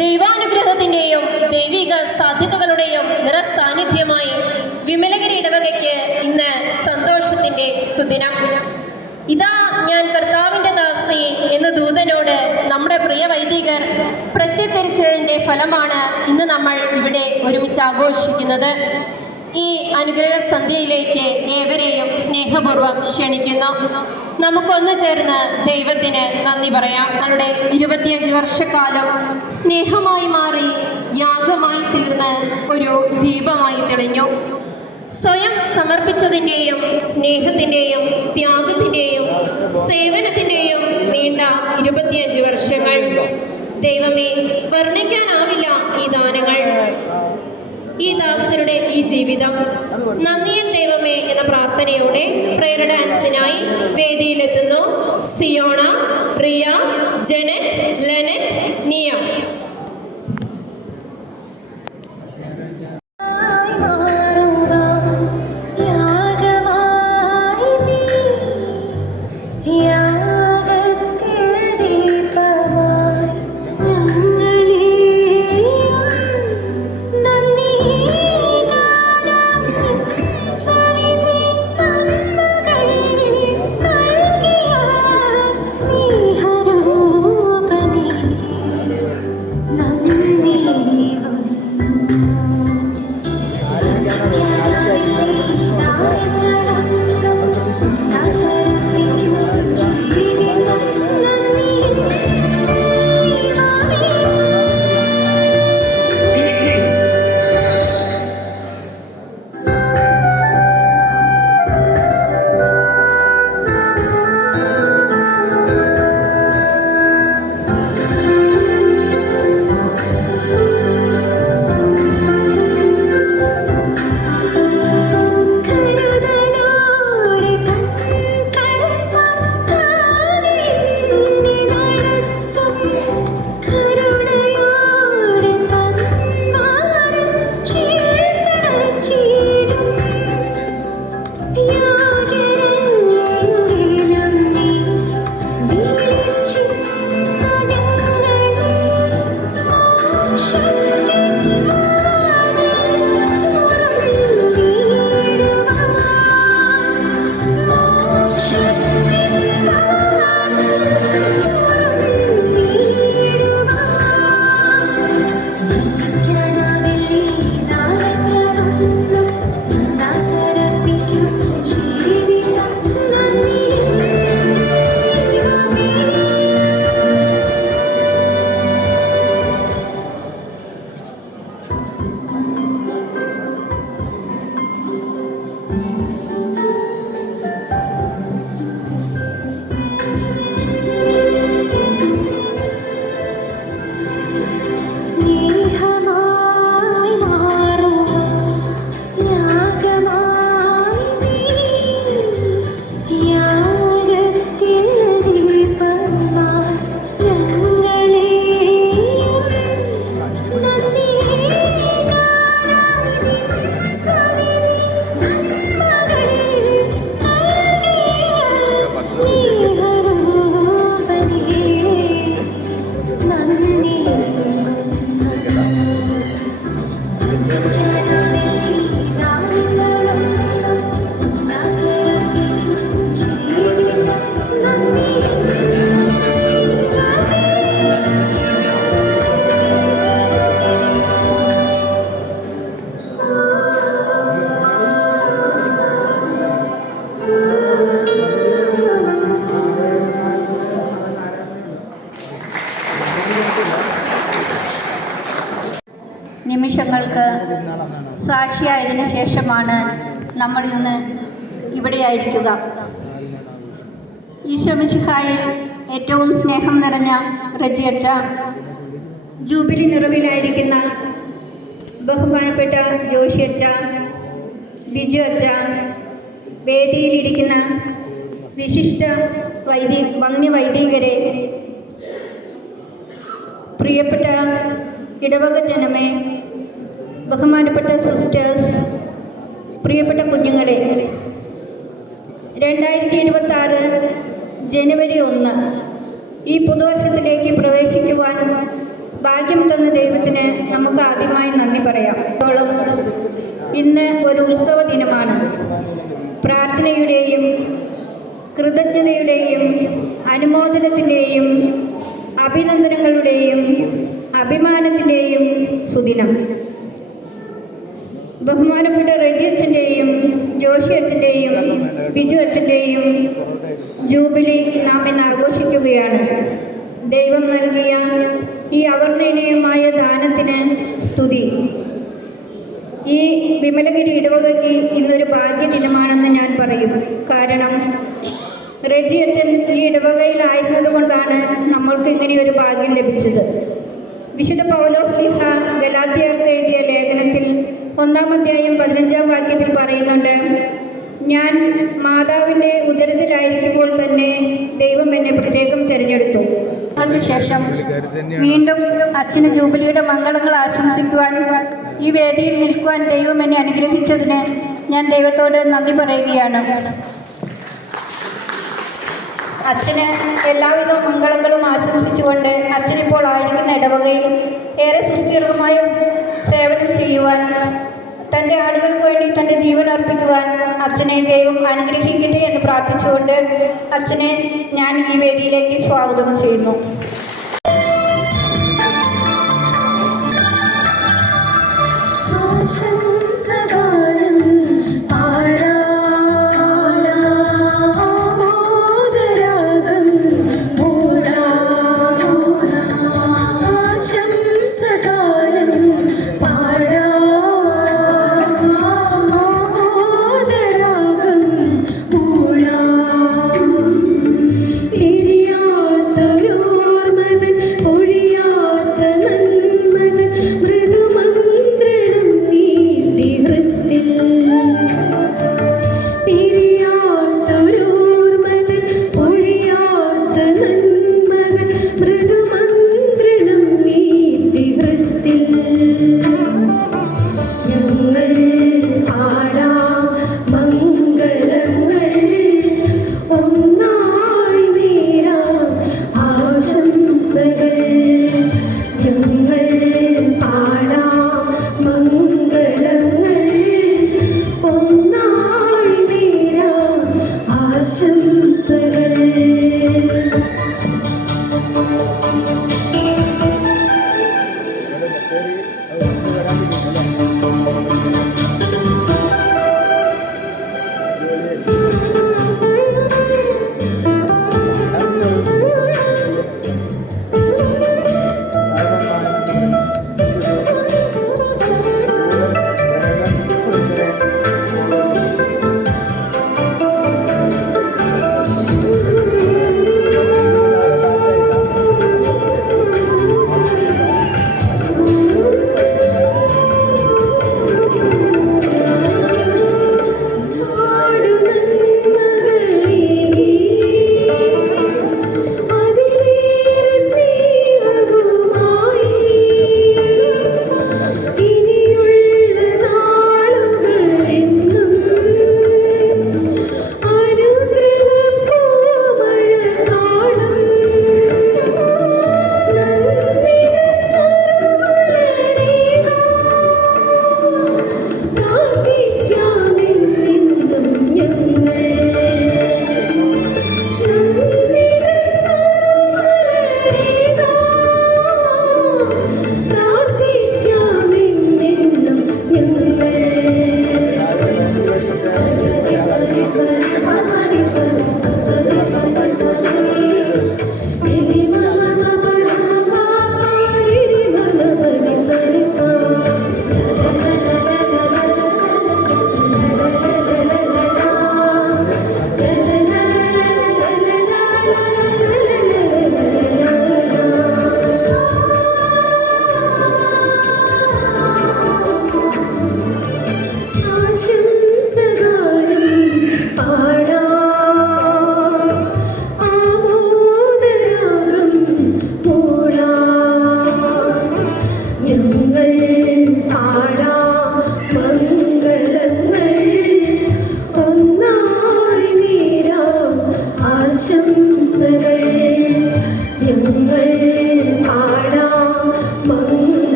ദൈവാനുഗ്രഹത്തിന്റെയും ദൈവിക സാധ്യതകളുടെയും നിറസാന്നിധ്യമായി വിമലഗിരി ഇടവകയ്ക്ക് ഇന്ന് സന്തോഷത്തിന്റെ സുദിനം. ഇതാ ഞാൻ കർത്താവിന്റെ ദാസി എന്ന ദൂതനോട് നമ്മുടെ പ്രിയ വൈദികർ പ്രത്യുത്തരിച്ചതിന്റെ ഫലമാണ് ഇന്ന് നമ്മൾ ഇവിടെ ഒരുമിച്ച് ആഘോഷിക്കുന്നത്. ഈ അനുഗ്രഹ സന്ധ്യയിലേക്ക് ഏവരെയും സ്നേഹപൂർവ്വം ക്ഷണിക്കുന്നു. നമുക്കൊന്നു ചേർന്ന് ദൈവത്തിന് നന്ദി പറയാം. ഞങ്ങളുടെ 25 വർഷക്കാലം സ്നേഹമായി മാറി യാഗമായി തീർന്ന് ഒരു ദീപമായി തെളിഞ്ഞു. സ്വയം സമർപ്പിച്ചതിൻ്റെയും സ്നേഹത്തിൻ്റെയും ത്യാഗത്തിൻ്റെയും സേവനത്തിൻ്റെയും നീണ്ട 25 വർഷങ്ങൾ. ദൈവമേ, വർണ്ണിക്കാനാവില്ല ഈ ദാനങ്ങൾ, ഈ ദാസരുടെ ഈ ജീവിതം. നന്ദിയും ദൈവമേ എന്ന പ്രാർത്ഥനയോടെ പ്രയർ ഡാൻസിനായി വേദിയിലെത്തുന്നു സിയോണ, റിയ, ജനറ്റ്, ലെനറ്റ്, നിയ. നിമിഷങ്ങൾക്ക് സാക്ഷിയായതിനു ശേഷമാണ് നമ്മൾ ഇന്ന് ഇവിടെയായിരിക്കുക. ഈശോ മിശിഹായിൽ ഏറ്റവും സ്നേഹം നിറഞ്ഞ റജിയച്ച, ജൂബിലി നിറവിലായിരിക്കുന്ന ബഹുമാനപ്പെട്ട ജോഷിയച്ച, ബിജു അച്ച, വേദിയിലിരിക്കുന്ന വിശിഷ്ട വന്യവൈദികരെ, പ്രിയപ്പെട്ട ഇടവക ജനമേ, ബഹുമാനപ്പെട്ട സിസ്റ്റേഴ്സ്, പ്രിയപ്പെട്ട കുഞ്ഞുങ്ങളെ, 2026 ജനുവരി 1 ഈ പുതുവർഷത്തിലേക്ക് പ്രവേശിക്കുവാൻ ഭാഗ്യം തന്ന ദൈവത്തിന് നമുക്ക് ആദ്യമായി നന്ദി പറയാം. ഇന്ന് ഒരു ഉത്സവ ദിനമാണ്. പ്രാർത്ഥനയുടെയും കൃതജ്ഞതയുടെയും അനുമോദനത്തിൻ്റെയും അഭിനന്ദനങ്ങളുടെയും അഭിമാനത്തിൻ്റെയും സുദിനം. ബഹുമാനപ്പെട്ട റജി അച്ഛൻ്റെയും ജോഷി അച്ഛൻ്റെയും ബിജു അച്ഛൻ്റെയും ജൂബിലി നാം ഇന്ന് ആഘോഷിക്കുകയാണ്. ദൈവം നൽകിയ ഈ അവർണ്ണനീയമായ ദാനത്തിന് സ്തുതി. ഈ വിമലഗിരി ഇടവകയ്ക്ക് ഇന്നൊരു ഭാഗ്യദിനമാണെന്ന് ഞാൻ പറയും. കാരണം റജി അച്ഛൻ ഈ ഇടവകയിലായിരുന്നത് കൊണ്ടാണ് നമ്മൾക്ക് ഇങ്ങനെ ഒരു ഭാഗ്യം ലഭിച്ചത്. വിശുദ്ധ പൗലോസ് ലീഹ ഗലാത്യർക്ക് എഴുതിയ ലേഖനത്തിൽ 1-ാം അധ്യായം 15-ാം വാക്യത്തിൽ പറയുന്നുണ്ട്, ഞാൻ മാതാവിൻ്റെ ഉദരത്തിലായിരിക്കുമ്പോൾ തന്നെ ദൈവം എന്നെ പ്രത്യേകം തിരഞ്ഞെടുത്തു. അതിനുശേഷം വീണ്ടും അച്ഛന് ജൂബിലിയുടെ മംഗളങ്ങൾ ആശംസിക്കുവാൻ ഈ വേദിയിൽ നിൽക്കുവാൻ ദൈവം എന്നെ അനുഗ്രഹിച്ചതിന് ഞാൻ ദൈവത്തോട് നന്ദി പറയുകയാണ്. അച്ഛന് എല്ലാവിധ മംഗളങ്ങളും ആശംസിച്ചുകൊണ്ട് അച്ഛനിപ്പോൾ ആയിരിക്കുന്ന ഇടവകയിൽ ഏറെ സുസ്ഥിരമായ സേവനം ചെയ്യുവാൻ, തൻ്റെ ആളുകൾക്ക് വേണ്ടി തൻ്റെ ജീവൻ അർപ്പിക്കുവാൻ അച്ഛനെ ദൈവം അനുഗ്രഹിക്കട്ടെ എന്ന് പ്രാർത്ഥിച്ചുകൊണ്ട് അച്ഛനെ ഞാൻ ഈ വേദിയിലേക്ക് സ്വാഗതം ചെയ്യുന്നു. ോർമ്മ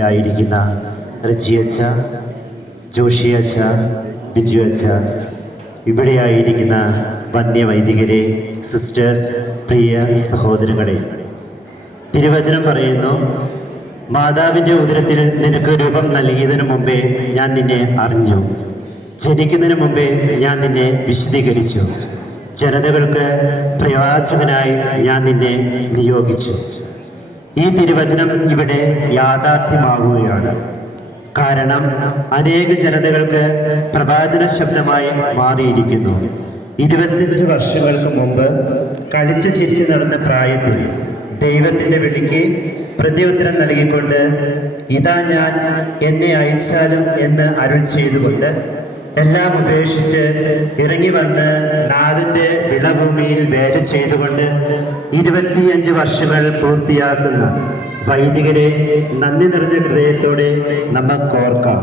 വീടുകളിലായിരിക്കുന്ന റജിയച്ച, ജോഷിയച്ച, ബിജുവച്ച, ഇവിടെയായിരിക്കുന്ന വന്യവൈദികരെ, സിസ്റ്റേഴ്സ്, പ്രിയ സഹോദരങ്ങളെ, തിരുവചനം പറയുന്നു, മാതാവിൻ്റെ ഉദരത്തിൽ നിനക്ക് രൂപം നൽകിയതിനു മുമ്പേ ഞാൻ നിന്നെ അറിഞ്ഞു, ജനിക്കുന്നതിന് മുമ്പേ ഞാൻ നിന്നെ വിശദീകരിച്ചു, ജനതകൾക്ക് പ്രവാചകനായി ഞാൻ നിന്നെ നിയോഗിച്ചു. ഈ തിരുവചനം ഇവിടെ യാഥാർത്ഥ്യമാവുകയാണ്. കാരണം അനേക ജനതകൾക്ക് പ്രവാചന ശബ്ദമായി മാറിയിരിക്കുന്നു. 25 വർഷങ്ങൾക്ക് മുമ്പ് കളിച്ച് ചിരിച്ച് നടന്ന പ്രായത്തിൽ ദൈവത്തിൻ്റെ വിളിക്ക് പ്രത്യുത്തരം നൽകിക്കൊണ്ട് ഇതാ ഞാൻ, എന്നെ അയച്ചാലും എന്ന് അരുൾ ചെയ്തുകൊണ്ട് എല്ലാം ഉപേക്ഷിച്ച് ഇറങ്ങി വന്ന് നാടിൻ്റെ വിളഭൂമിയിൽ വേല ചെയ്തുകൊണ്ട് 25 വർഷങ്ങൾ പൂർത്തിയാക്കുന്ന വൈദികരെ നന്ദി നിറഞ്ഞ ഹൃദയത്തോടെ നമുക്ക് ഓർക്കാം.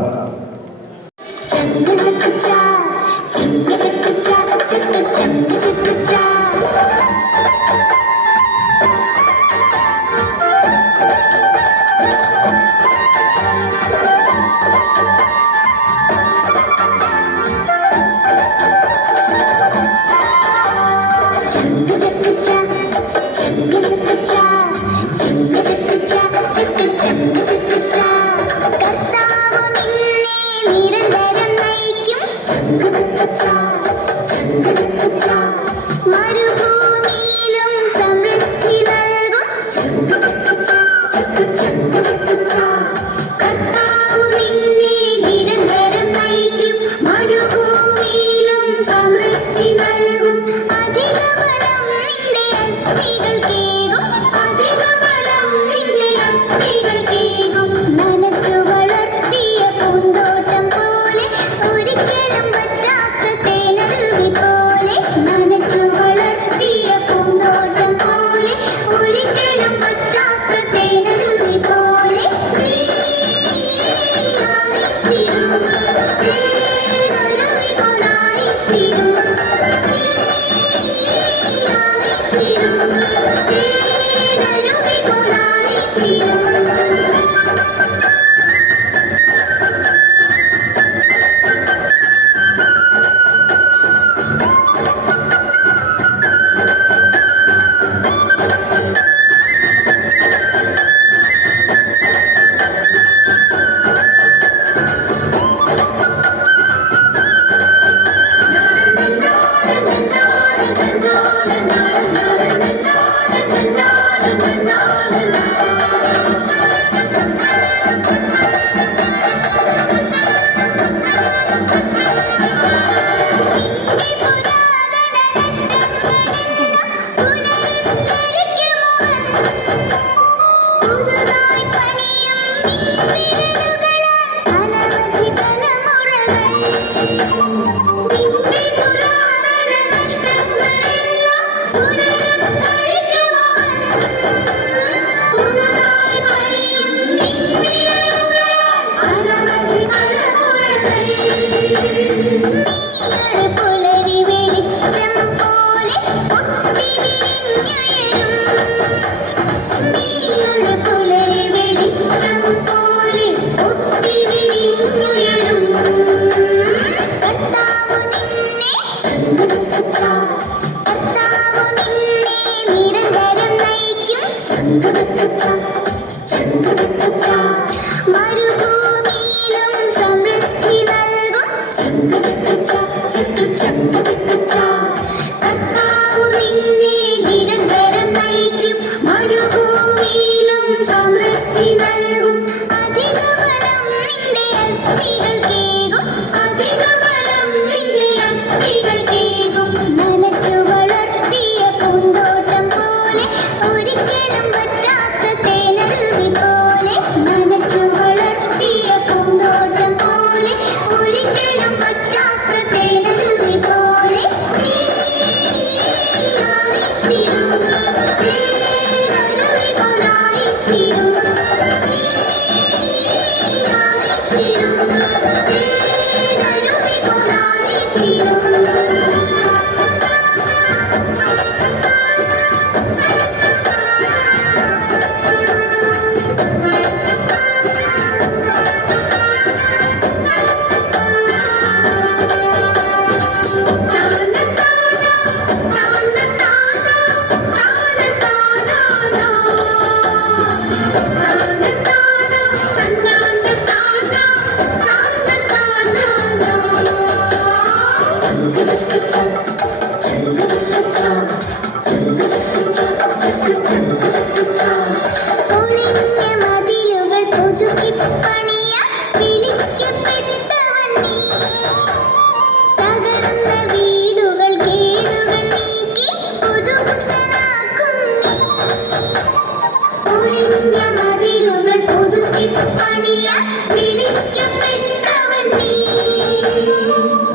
പണിയാൻ വിളിക്കപ്പെട്ടവൻ നീ.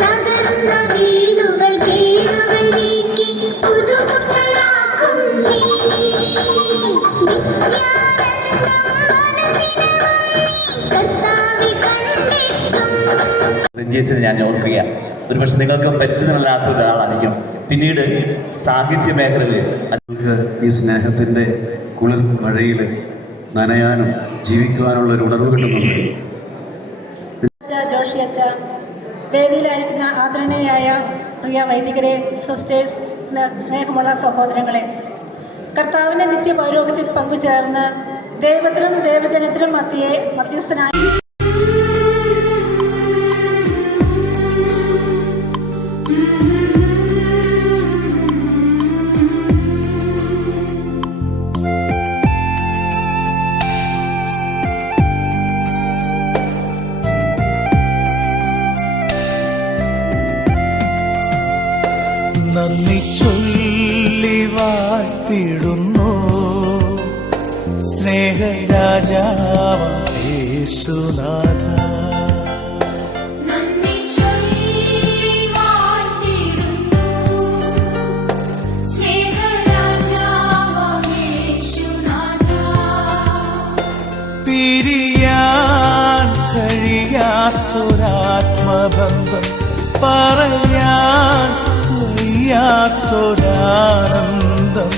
തകർന്ന വീടുകൾ നീക്കി പുതുമകളാക്കും നീ. രഞ്ജിയച്ചനെ ഞാൻ ഓർക്കുക. ഒരുപക്ഷെ നിങ്ങൾക്ക് പരിചിതമല്ലാത്ത ഒരാളായിരിക്കും. പിന്നീട് സാഹിത്യ മേഖലകളിൽ ഈ സ്നേഹത്തിൻ്റെ കുളിർ മഴയിൽ നനയാനും ജീവിക്കുവാനുള്ള ഒരു ഉണർവ് കിട്ടുന്നുണ്ട്. ജോഷി അച്ഛ, വേദിയിലായിരിക്കുന്ന ആദരണീയരായ പ്രിയ വൈദികരെ, സിസ്റ്റേഴ്സ്, സ്നേഹമുള്ള സഹോദരങ്ങളെ, കർത്താവിൻ്റെ നിത്യപൗരോഹിത്യത്തിൽ പങ്കുചേർന്ന് ദൈവത്തിലും ദൈവജനത്തിലും മധ്യസ്ഥനായി നന്ദി ചൊല്ലി വാഴ്ത്തിടുന്നു സ്നേഹരാജാവാം യേശുനാഥ. നന്ദി ചൊല്ലി വാഴ്ത്തിടുന്നു സ്നേഹരാജാവാം യേശുനാഥ. പിരിയാൻ കഴിയാത്തൊരാത്മബന്ധം പറയാൻ വയ്യാത്തൊരാനന്ദം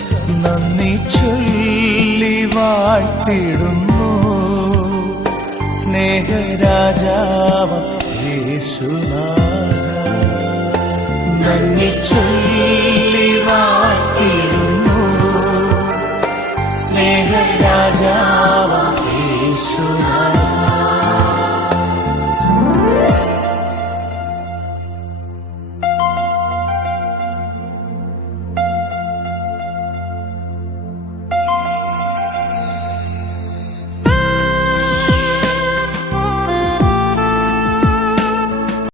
നന്ദി ചൊല്ലി വാഴ്ത്തിടുന്നു സ്നേഹരാജാവാം യേശുനാഥ. നന്ദി ചൊല്ലി വാഴ്ത്തിടുന്നു സ്നേഹരാജാവാം